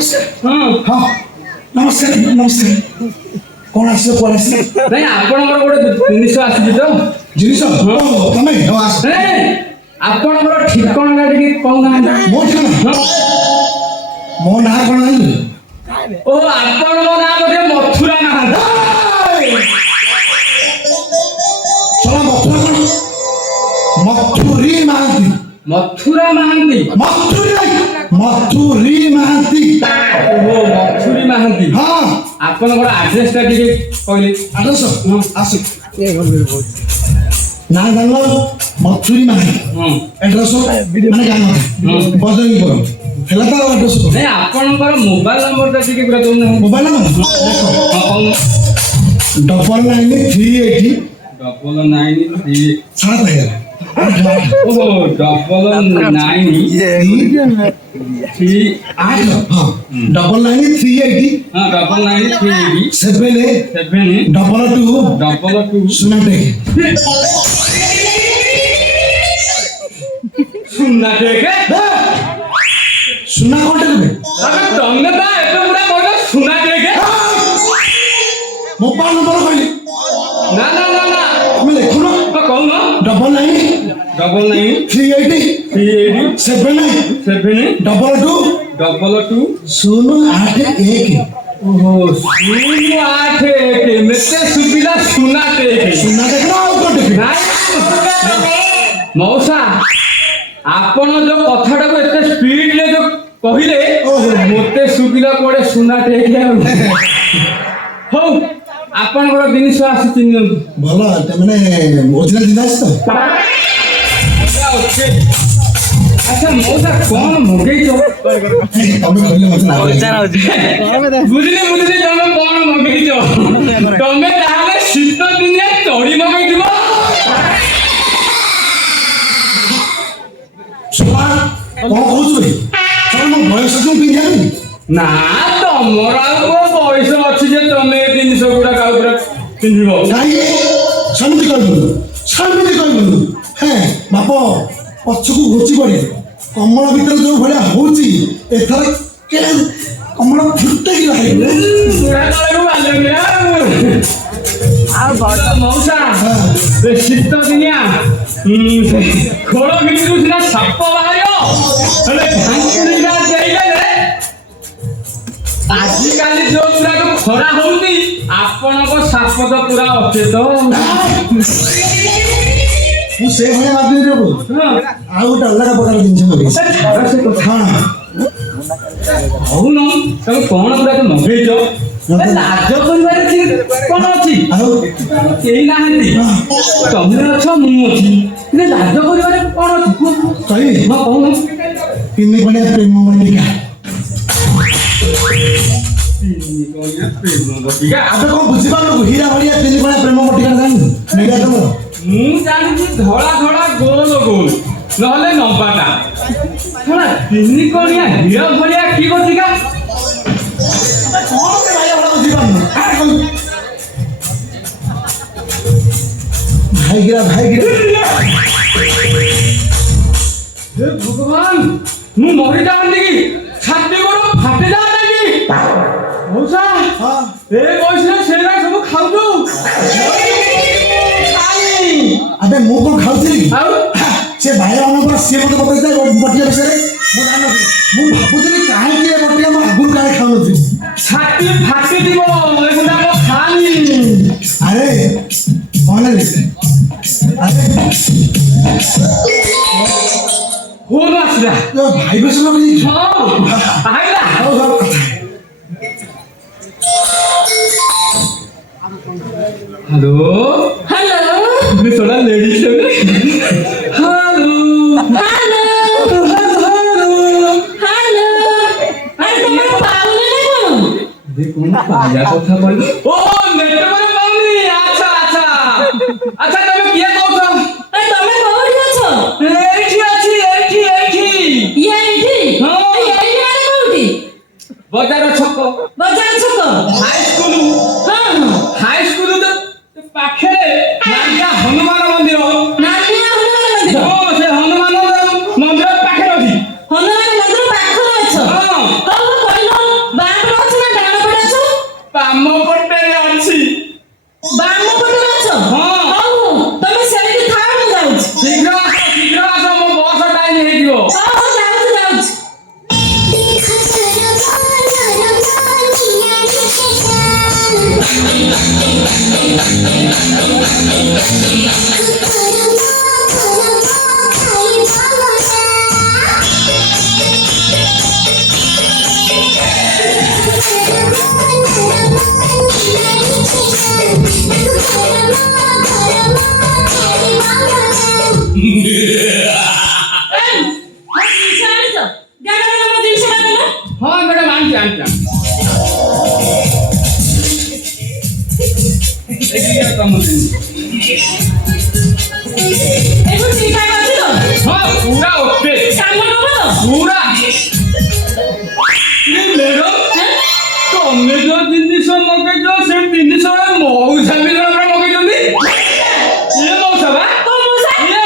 नमस्कार ହଁ हाँ नमस्कार नमस्कार कौन आसे कौन आसे ନାଇଁ ଆପଣଙ୍କର ଗୋଟେ ଜିନିଷ ଆସିଛି ତ जिनिस तमे हो आस ନାଇଁ ଆପଣଙ୍କର ଠିକଣାଟା ଟିକେ କହୁନାହାନ୍ତି मो ठिकाना मो ना कोन आइले ଓ ଆପଣଙ୍କ ନାଁ ବୋଧେ ମଥୁରା ନାହାନ୍ତି चला मथुरा कोन मथुरी महांती ମଥୁରା ମହାନ୍ତି मथुरी महांती ଓହୋ ମଥୁରୀ ମହାନ୍ତି हाँ ଆପଣଙ୍କର ଆଡ୍ରେସଟା ଟିକେ କହିଲେ आदर्श आसे ना जानलो मथुरी महांती ହଁ एड्रेस माने गाना बदली करो हेला तो एड्रेस ନାଇଁ ଆପଣଙ୍କର ମୋବାଇଲ ନମ୍ବରଟା ଟିକେ ପୁରା ଦଉନାହାନ୍ତି मोबाइल नंबर देखो ହଁ କହୁନ 9938 99 सात है ओहो 99 3 आठ हाँ 9938 हाँ 99 7 7 22 सुना सुनना टेके सुना कोटे में अबे तुमने बा एतो पूरा बोलो सुना टेके मोबाइल नंबर कहली ना ना ना ना मैं लिखो ना तो कहू ना 99 38 7 22 सुनो 81 ओहो सुनो 81 मेते सुबिला सुना टेके सुना देखना और कोटे मौसा आपण जो कथाटा को एते स्पीड ले जो कहिले मोते सुबिला कोडे सुना टेके हो ଆପଣଙ୍କର ଜିନିଷ ଆସିଛି ନିଅନ୍ତୁ ଭଲ ତମେ ଓରିଜିନାଲ ଜିନିଷ ତ ଆଚ୍ଛା ମଉସା କଣ ମଗେଇଛ ତମେ କହିଲେ ମତେ ନା ବୁଝିଲି ତମେ କଣ ମଗେଇଛ ତମେ ତାହେଲେ ଶୀତ ଦିନେ ଚଢି ମଗେଇଥିବ ଶୁଣ କଣ କହୁଛୁ ଭାଇ ତମ ବୟସ ଯୋଉ ପିନ୍ଧିଆନି ନା ତମର ଆଉ କୋଉ ବୟସ ଅଛି ଯେ ତମେ ଏ ଜିନିଷ ଗୁଡାକ ଆଉ ପୁରା ପିନ୍ଧିବ କାହିଁ ସେମିତି କହିବୁନି ହେଁ ବାପ ପଛକୁ ଘୁଚି ପଡେ କମଳ ଭିତରେ ଯୋଉ ଭଳିଆ ହଉଛି ଏଥର କମଳ ଫୁଟେକି ବାହାରିବ ମଉସା ଶୀତ ଦିନିଆ ଖୋଳ ଭିତରୁ ସିନା ସାପ ବାହାରିବ ହେଲେ ଢାଙ୍କୁଣିଟା ଦେଇଦେଲେ ଆଜିକାଲି ଯୋଉ ଗୁଡାକ ଖରା ହଉନି ଆପଣଙ୍କ ସାପ ତ ପୁରା ଅଚେତ ମୁଁ ସେଇଭଳିଆ ଭାବିଲି ରେ ବୋଉ ଆଉ ଗୋଟେ ଅଲଗା ପ୍ରକାର ଜିନିଷ ମଗେଇଛି ହଁ ହଉନ ତମେ କଣ ଗୁଡାକ ମଗେଇଛ ଲାଜ କରିବାରେ କଣ ଅଛି ଆଉ କେହି ନାହାନ୍ତି ତମେ ଅଛ ମୁଁ ଅଛି ଲାଜ କରିବାରେ କଣ ଅଛି କହିବି ହଁ କହୁନ ତିନି ପଣିଆ ପ୍ରେମ ମଲ୍ଲିକା ଆବେ କଣ ବୁଝିପାରୁନୁ ହୀରା ଭଳିଆ ତିନି ପଣିଆ ପ୍ରେମ ମଲ୍ଲିକା ଜାଣିନୁ ମିଳିଆ ତମର ମୁଁ ଜାଣିଛି ଧଳା ଧଳା ଗୋଲ ଗୋଲ ନହେଲେ ନମ୍ବାଟା ଶୁଣା ତିନି କଣିଆ ହୀରା ଭଳିଆ କି ଗତିକା କଣ କେ ଭାଇ ଆପଣ ବୁଝିପାରୁନୁ ଭାଇଗିରା हे भगवान ମୁଁ ମରି ଯାଆନ୍ତି କି ଛାତି ଗୋଡ଼ ଫାଟି ଯାଆନ୍ତି କି ମଉସା ଏ ବୟସରେ ସେରା ସବୁ ଖାଉଛୁ ଆବେ ମୁଁ କଣ ଖାଉଥିଲି ଆଉ ସେ ଭାଇମାନଙ୍କର ସିଏ ମତେ ବତେଇଥାଏ ବଟିକା ବିଷୟରେ ମୁଁ ଜାଣିନଥିଲି ମୁଁ ଭାବୁଥିଲି କାହିଁକି ଏ ବଟିକା ମୁଁ ଆଗରୁ କାହିଁ ଖାଉନଥିଲି ଛାତି ଫାଟିଯିବ ଏଗୁଡ଼ାକ ଖାନି ଆରେ କଣ ହେଲେ ଆରେ ଫୋନ୍ ଆସିଲା ଭାଇ ବେଶ ଲଗେଇ ହଁ ଆଇଲା हेलो हेलो मैं थोड़ा ladies hello hello hello hello अरे तुम्हारा पागल है कौन देखो ना पाया কথা বলি ও নেটওয়ার্ক পাউনি আচ্ছা আচ্ছা আচ্ছা তুমি কি কইছো अरे तुम्हें कौन अछो এইটি আছি এইটি ये एठी हाँ। ये एठी माने कोठी बजार छक बाजार छक हाई स्कूल हां हाई स्कूल तो पाखे नारिया हनुमान मंदिर नारिया हनुमान मंदिर हो से हनुमान मंदिर पाखे अछि हनुमान मंदिर पाखर अछो हां कहू कहलो ଆଣିଛି ଦେଖିକି କାମ ଦେବି ଏଠୁ ଚିନ୍ତା କରୁଛୁ ତ? ହଁ ପୁରା ଓକେ କାମ ନବ ତ? ପୁରା ମ୍ୟାଡାମ ତମେ ଯୋଉ ଜିନିଷ ମଗେଇଛ ସେ ଜିନିଷ ମଉସା ବି ଜଣଙ୍କର ମଗେଇଛନ୍ତି ଇଏ ମଉସା ବା କୋଉ ମଉସା? ଇଏ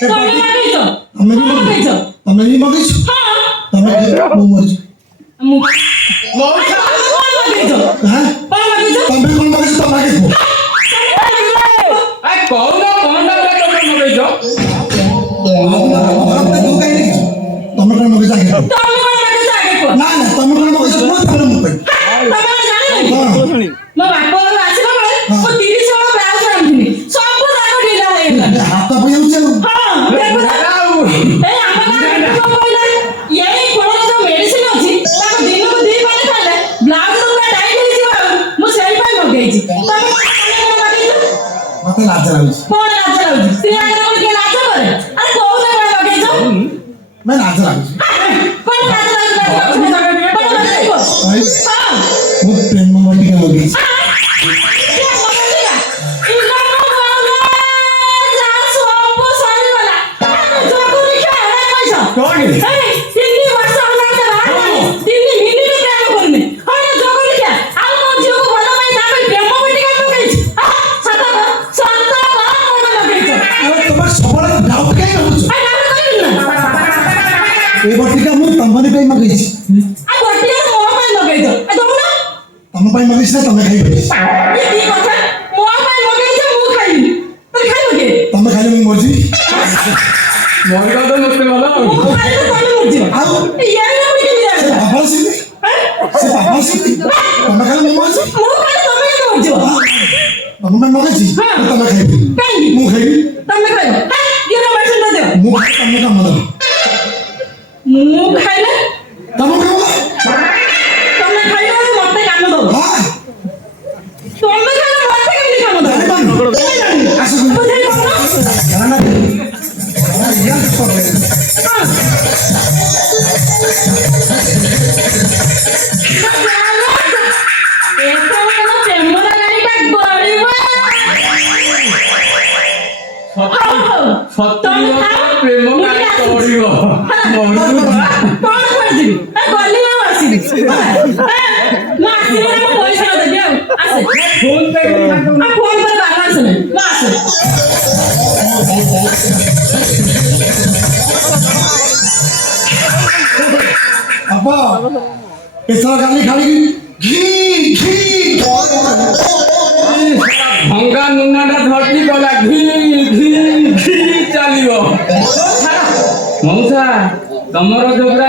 ତମେ ମଗେଇଛ? ତମେ ବି କଣ ମଗେଇଛ? ତମେ ବି ମଗେଇଛ ହଁ ତମେ ମୁଁ ମରିଛି ମୁଁ ମଉସା କଣ ମଗେଇଛ? ହାଁ କଣ ମଗେଇଛ? ତମେ କଣ ମଗେଇଛ ତମେ ଆଗେ କୁହ ଆ କହୁନ କଣଟା ତମେ ମଗେଇଛ ତମେ କଣ ମଗେଇଛ ଆଗେ କୁହ ତମେ କଣ ମଗେଇଛ ଆଗେ କୁହ? ନା ନା ତମେ କଣ ମଗେଇଛ କୁହ ତାପରେ ମୁଁ କହିବି ତମେ କଣ ଜାଣିନ? କଣ ମୋ ବାପ ଘରୁ ଆସିଲା ବେଳେ ମୁଁ 30 ହଳ ବ୍ଲାଉଜ ଆଣିଥିଲି ସବୁ ଯାକ ଢିଲା ହେଇଗଲା। ହାତ ପାଇଁ ଯାଉଛି ଆଉ ହଁ ଦେଖୁଛ? ଏଇ ଆମ ଗାଁରେ କଣ କହିଲା? ଏଇ କୋଳରେ ଯୋଉ ମେଡିସିନ ଅଛି ତାକୁ ଦିନକୁ 2 ପାଣି ଖାଇଲେ ବ୍ଲାଉଜ ତ ପୁରା ଟାଇଟ୍ ହେଇଯିବ ଆଉ ମୁଁ ସେଇ ପାଇଁ ମଗେଇଛି। ତମେ କଣ ମଗେଇଛ? ମତେ ଲାଜ ଲାଗୁଛି କଣ ଲାଜ ଲାଗୁଛି? ସ୍ତ୍ରୀ ଆଗରେ କଣ କିଏ ଲାଜ କରେ? ଆରେ କହୁନ କଣ ମଗେଇଛ? ମାନେ ଲାଜ ଲାଗୁଛି କଣ ଲାଜ ଲାଗୁଛି? କଣ ମଗେଇଛ? ଭାଇ ହଁ ମୁଁ ପ୍ରେମ ବଟିକା ମଗେଇଛି ଆଉ ତମେ ସବୁବେଳେ ଡାଉଟ୍ କାଇଁ ରହୁଛ এই বটিকা ମୁଁ ତମରି ପାଇଁ ମଗେଇଛି ତମ ପାଇଁ ମଗେଇଛି ନା ତମେ ଖାଇବ ତମେ ଖାଇଲେ ମୁଁ ମରିଯିବି ମରିବା ତ ମତେ ଭଲ ଆଉ ଆଉ ସେ ବାବା ଆସିବି ତମେ ଖାଇଲେ ମୁଁ ମରିଯିବି ତମ ପାଇଁ ମଗେଇଛି ତମେ ଖାଇବି ମୁଁ ଖାଇବି ମୁଁ ଖାଇ ତମେ କାମ ଦବ ମୁଁ ଖାଇଲେ ତମ କାମ ତମେ ଖାଇଲେ ମତେ କାମ ଦବ ହଁ ତମେ ଖାଇଲେ ମତେ କେମିତି କାମ ଦବ ଜାଣିପାରୁନ ଆସ ବୁଝେଇ ପାରୁନ ନା ସତୁରି ବର୍ଷ ପ୍ରେମ କାହିଁ କରିବ ଫୋନ୍ ପେ ବାପା ଏଥର କାଲି ଖାଲି ଘି ଘି ଭଙ୍ଗା ନୁନାଟା ଧରିକି ଗଲା ଘି ଚାଲିବ ମଉସା ତମର ଯୋଉଟା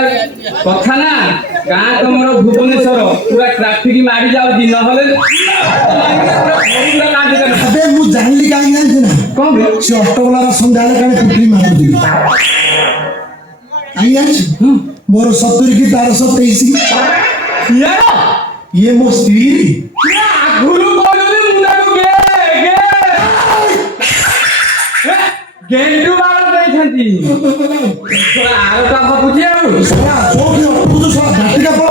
କଥା ନା ଗାଁ ତମର ଭୁବନେଶ୍ୱର ପୁରା ଟ୍ରାଫିକ ମାରି ଯାଉଛି ନହେଲେ ଏବେ ମୁଁ ଜାଣିଲି କାହିଁକି ଜାଣିଛି ନା କଣ ବେ? ସେ ଅଟୋବାଲାର ସନ୍ଧ୍ୟାବେଳେ କାଳେ ପୁଟଲି ମାରୁଛି କାହିଁକି ଜାଣିଛୁ ମୋର 70 କି ତାର 123 ଇଏ ମୋ ସ୍ତ୍ରୀ ଆଗରୁ କହିଲି ମୁଁ ତାକୁ ଗେଣ୍ଡୁ ବାଳ ଦେଇଥାନ୍ତି ଆରଟା ଭାବୁଛି ଆଉ ଶଳା ଯୋଉଠି ଅଟକୁଛୁ ଶଳା ଝାଟିକା ପଳ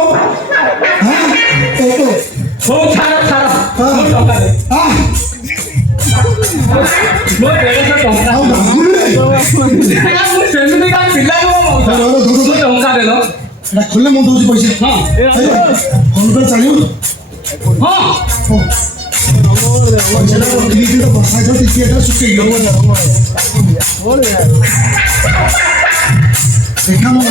ହଉ ଛାଡ଼ ହଁ। ମୋ ଟଙ୍କା ଦେ ମୋ 150 ଟଙ୍କା ଆଉ ଭାବୁନି ମୁଁ ସେମିତି କାହା ପିଲା ନୁହଁ ଟଙ୍କା ଦେଲ এটা খুললে ମୁଁ ଦଉଛି ପଇସା ହଁ ଫୋନ ପେ ଚାଲିବ ହଁ ପଇସାଟା ରଖିଦେଇଛି ତ ବର୍ଷା ହେଇଥିବ ଟିକେ ଏଟା ଶୁଖେଇବ ଦେଖା ମୋ